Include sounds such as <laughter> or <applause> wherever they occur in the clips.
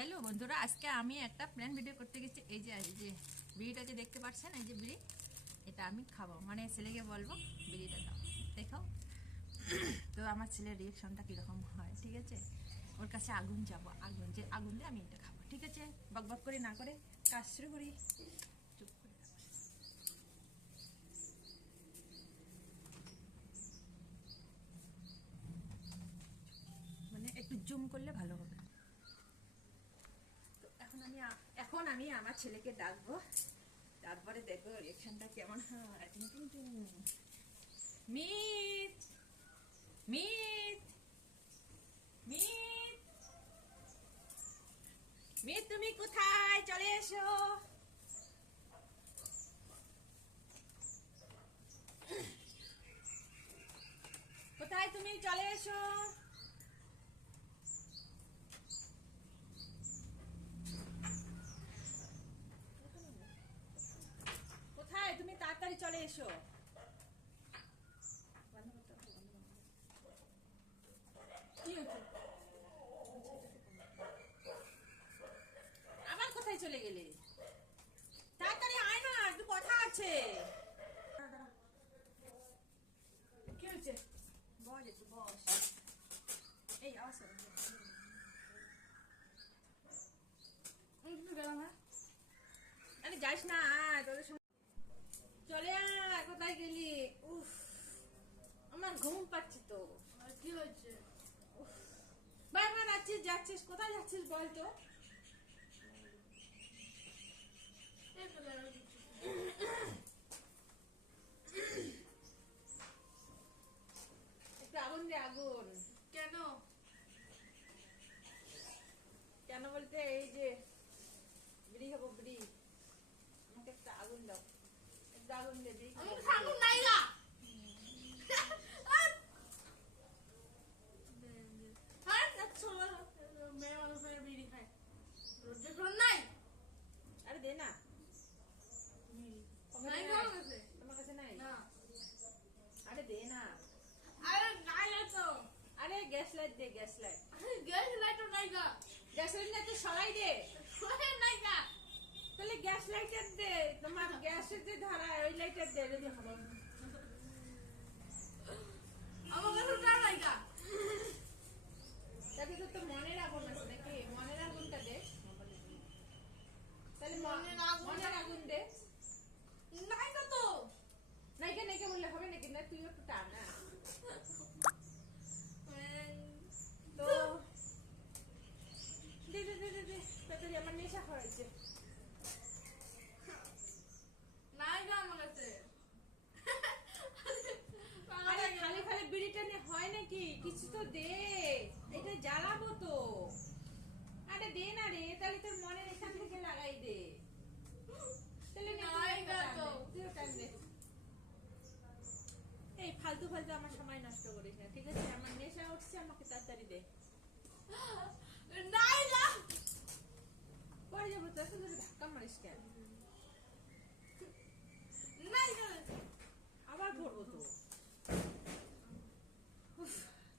Hello বন্ধুরা, আজকে আমি একটা প্ল্যান ভিডিও করতে গেছি। এই যে এই যে বিড়িটা যে দেখতে পাচ্ছেন, এই যে বিড়ি, এটা আমি খাব। মানে ছেলেকে বলব, বিড়িটা দাও। দেখাও তো আমার ছেলের রিয়েকশনটা কীরকম হয়, ঠিক আছে? ওর কাছে আগুন যাব, আগুন, যে আগুন দিয়ে আমি এটা খাব, ঠিক আছে? বক বক করে না করে কাজ শুরু করি। চুপ করে মানে একটু জুম করলে ভালো হবে তো এখন আমি আ- এখন আমি আমার ছেলেকে ডাকবো। তারপরে দেখব রিয়েকশনটা কেমন। মিত! মিত! মিত! মিত, তুমি কোথায়? চলে এসো। কোথায় তুমি? চলে এসো কোথায় তুমি তাড়াতাড়ি চলে এসো কি আবার কোথায় চলে গেলে? তাড়াতাড়ি আয় না একটু কথা আছে। কি হয়েছে? বস একটু বস এই আসো একটু গেলাম হ্যাঁ আরে যাস না আয়, তোদের সঙ্গে চলে আয় কোথায় গেলি উফ আমার ঘুম পাচ্ছে তো আর কি হয়েছে বারবার যাচ্ছিস কোথায় যাচ্ছিস বল তো? এই তো গেলাম কিছু। একটু আগুন দে আগুন। কেন? কেন বলতে এই যে বিড়ি খাব বিড়ি আমাকে একটা আগুন দাও। একটা আগুন দে বিড়ি খাব। আমি সামনে নাই গা হ্যাঁ যাচ্ছ মেয়ে মানুষের বিড়ি খায় রোজে ফোন নাই আরে দে না নাই গো আমার কাছে। তোমার কাছে নাই না আরে দে না আরে নাই না তো আরে গ্যাস লাইট দে গ্যাস লাইট আরে গ্যাস লাইটও নাই গা গ্যাস লাইট না তো সরাই দে ওহে নাই গা তাহলে গ্যাস লাইটার দে তোমার গ্যাসের যে ধারা ওই লাইটার দে যদি হবে আমার কাছে ওটা নাই গা তাকে তো তোর মনের আগুন আছে নাকি মনের আগুনটা দে তাহলে ম- মনের আগুন- মনের আগুন দে নাই গা তো নাইকে নাইকে বললে হবে নাকি না তুই একটু টানা তো দে দে দে দে দে তাড়াতাড়ি আমার নেশা হয়েছে নাই গা আমার কাছে আরে খালি খালি বিড়িটা নিয়ে হয় নাকি কিছু তো দে এটা জ্বালাবো তো আরে দে না রে তাহলে তোর মনের এখান থেকে লাগাই দে তাহলে নে, তুই নাই একটা গা টান তো। দে, তুইও টান দে। এই ফালতু আমার সময় নষ্ট করিস না ঠিক আছে? আমার নেশা উঠছে আমাকে তাড়াতাড়ি দে। <gasps> নাই গা পরে যাব তো এত জোরে ধাক্কা মারিস কেন? নাই আবার পড়ব তো।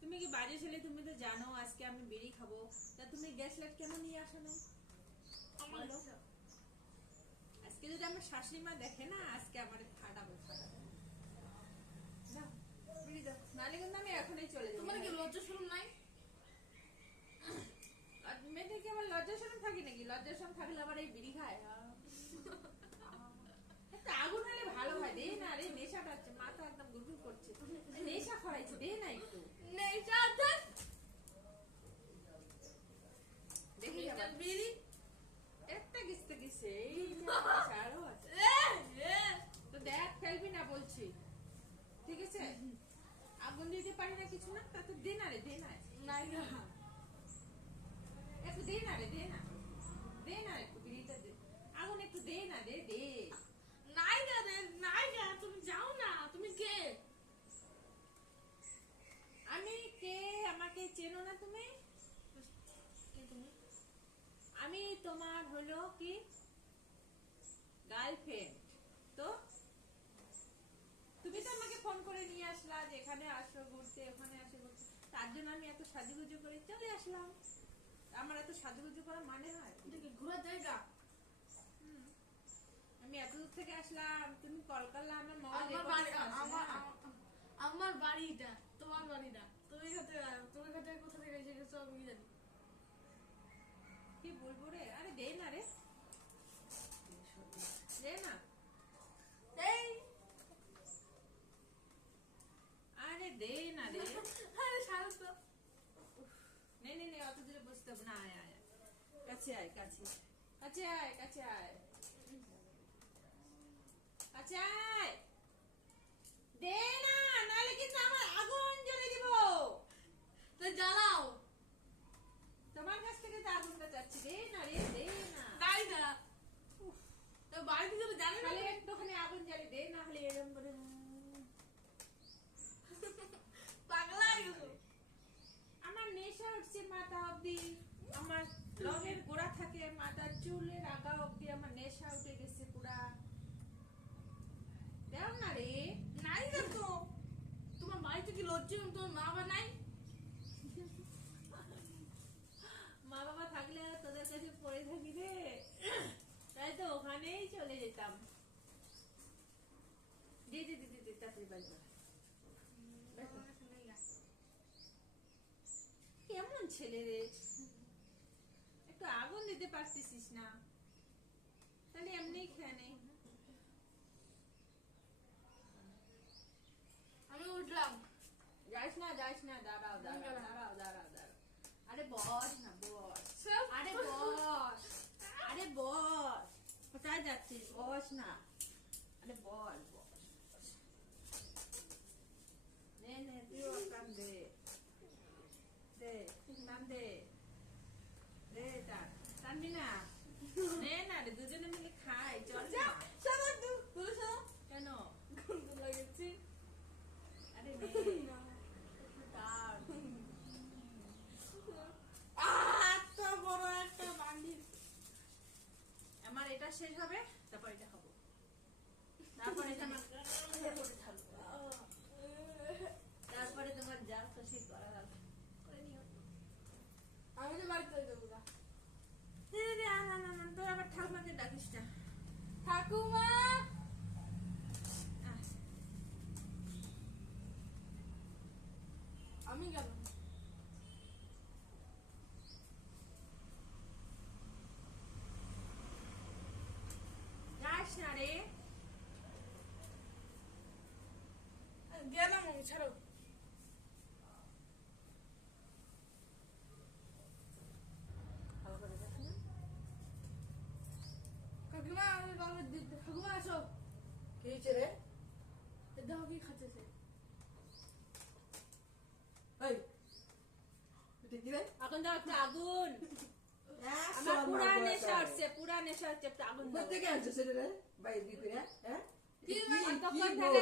তুমি কি বাজে ছেলে তুমি তো জানো আজকে আমি বিড়ি খাব। তা তুমি গ্যাস লাইট কেন নিয়ে আসো না। আজকে যদি আমার শাশুড়ি মা দেখে না আজকে আমার ফাটাবো ফাটাবো দাও, বিড়ি দাও। নাহলে কিন্তু আমি এখনই চলে যাব তোমার কি লজ্জা শরম নাই আর মেয়েদের কি আমার লজ্জা শরম নাকি থাকলে আবার এই বিড়ি খায়? আগুন হলে ভালো হয়। দে না রে নেশাটা মাথা একদম গুড়গুড় করছে। নেশা খরাইছে, দে না একটু। নেই চাঁদা দেখি এটা আবার। বিড়ি একটা কিস্তে কিসে এই যে আরও আছে এ এ তো দেখ ফেলবি না বলছি ঠিক আছে আগুন দিতে পারি না কিছু না তা তো দে না রে দে না নাই গা একটু দে না রে দে না দে না একটু বিড়িটা দে আগুন একটু দে না দে দে নাই গা রে নাই গা তুমি যাও না তুমি কে আমি কে আমাকে চেনো না তুমি কে তুমি আমি তোমার হলো কি? গার্লফ্রেন্ড তো তুমি তো আমাকে ফোন করে নিয়ে আসলা যে এখানে আসো ঘুরতে ওখানে আসো ঘুরতে। তার জন্য আমি এত সাজুগুজু করে চলে আসলাম। আমার এত সাজুগুজু করা মানে হয়? ঘোরার জায়গা? আমি এত দূর থেকে আসলাম তুমি কল করলে আমার মা আমার বাড়ি আমার আমার- আমার বাড়িটা তোমার বাড়িটা। তুমি খাতে তুমি খাতে কোথা থেকে এসে গেছো আমি জানি। কি বলব রে? আরে দে না রে। দে না। এই আরে দে না রে। আরে ছাড়ো তো। নে নে নে অত দূরে বসতে হবে। না আয় আয় আয়। কাছে আয় কাছে কাছে আয় কাছে আয়। কাছে আয়। দে না নাহলে কিন্তু আমার আগুন জ্বলে দিব। তো জ্বালাও তোমার কাছ থেকে তো আগুনটা চাচ্ছি দে আগুন জ্বালে দে না হলে এরকম করে আমার নেশা উঠছে মাথা অবধি। আমার রঙের গোড়া থাকে মাথার চুলের আগা অবধি। আমার নেশা উঠে গেছে পুরা দেও না রে নাই না তো তোমার বাড়িতে কি লজ্জা তোমার মা বা নাই মা বাবা থাকলে তোদের কাছে পড়ে থাকি রে তাই তো ওখানেই চলে যেতাম দি দি দি দি দি তাড়াতাড়ি বাড়ি কর। কেমন ছেলে রে? একটু আগুন দিতে পারতেছিস না। তাহলে এমনি খেয়ে আমি উঠলাম। যাইস না যাইস না দাঁড়াও দাঁড়াও দাঁড়াও দাঁড়াও দাঁড়াও। আরে বস না বস। আরে বস। আরে বস। কোথায় যাচ্ছিস? বস না। আরে বস। 네네 뉴욕감대 네 남대 네자 쌈미나 ঠাকুমাকে ডাকিস না। ঠাকুমা! আমি গেল যাস না রে। গেলাম ছাড়ো ভালো করে দেখ না। কাকিমা আমি বাবা দিতে ঠাকুমা আসো কি হয়েছে রে দেখো কি খাচ্ছে এই এখন দাও একটা আগুন আমার পুরা নেশা উঠছে পুরা নেশা হচ্ছে আগুন। কোথেকে আনছো সেটা রে বাইরে দিয়ে করে হ্যাঁ কতক্ষণ থেকে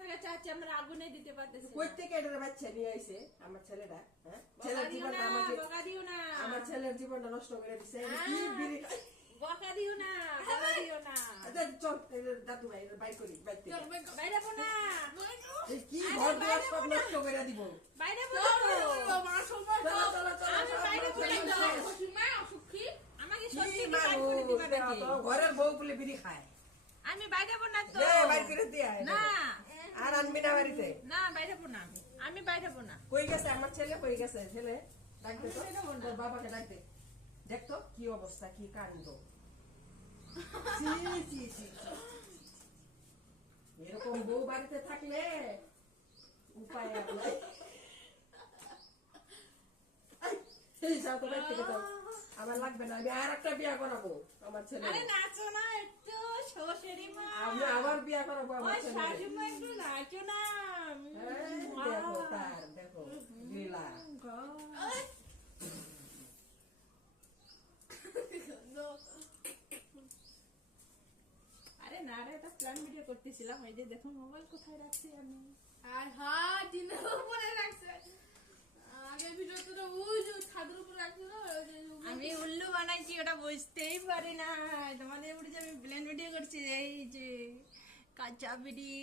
থেকে চাচ্ছি আমরা আগুনে দিতে পারতেছি। কই এটার বাচ্চা নিয়ে আইছে আমার ছেলেটা হ্যাঁ ছেলের জীবনটা দিও না আমার ছেলের জীবনটা নষ্ট করে দিছে কি বিড়ি? বকা দিও না বকা দিও না। আচ্ছা, চল দাদু ভাই বাই করি থেকে। বাইরে পো না। এই কি ঘর দুয়ার সব নষ্ট করে দিব? বাইরে পো না তো। চলো চলো চলো আমি বাইরে বলে করে দাও। শেষ। আমাকে সত্যি বাইর করে দিবা নাকি? ঘরের বউ বলে বিড়ি খায়। আমি বাইরে পো না তো। বাইর করে দিয়ে আয়। না। আর আনবি না বাড়িতে? না বাইরে পো না আমি। আমি বাইরে পো না। কই গেছে? আমার ছেলে কই গেছে? ছেলে ডাকতে তো? না। বাবাকে ডাকতে। দেখতো কি অবস্থা কি কাণ্ড। <laughs> এরকম বউ বাড়িতে থাকলে উপায়। আমার লাগবে না আমি আর একটা বিয়া করাবো আমার ছেলে আরে নাচো না একটু শ্বশুরি মা। আমি আবার বিয়া করাবো আমার ছেলে শাশুড়ি মা একটু নাচো না। দেখো তার দেখো লীলা। আরে না রে একটা প্ল্যান ভিডিও করতেছিলাম এই যে দেখো মোবাইল কোথায় রাখছি আমি। আর হ্যাঁ দিনের উপরে রাখছে। ভিডিওতে তো ওই যে ছাদের উপরে রাখছিল আমি উল্লু বানাইছি ওটা বুঝতেই পারি না। তোমাদের উপরে যে আমি প্ল্যান ভিডিও করছি এই যে কাঁচা বিড়ি।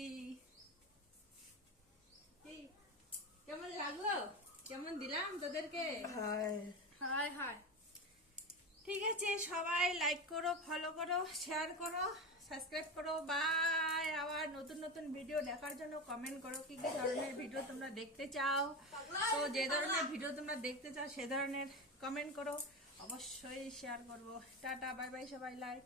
কেমন লাগল? কেমন দিলাম তোদেরকে? হায়। হাই হাই ঠিক আছে সবাই লাইক করো ফলো করো শেয়ার করো। সাবস্ক্রাইব করো বাই আবার নতুন নতুন ভিডিও দেখার জন্য কমেন্ট করো কি কি ধরনের ভিডিও তোমরা দেখতে চাও। তো যে ধরনের ভিডিও তোমরা দেখতে চাও, সে ধরনের কমেন্ট করো। অবশ্যই শেয়ার করব। টাটা বাই বাই সবাই লাইক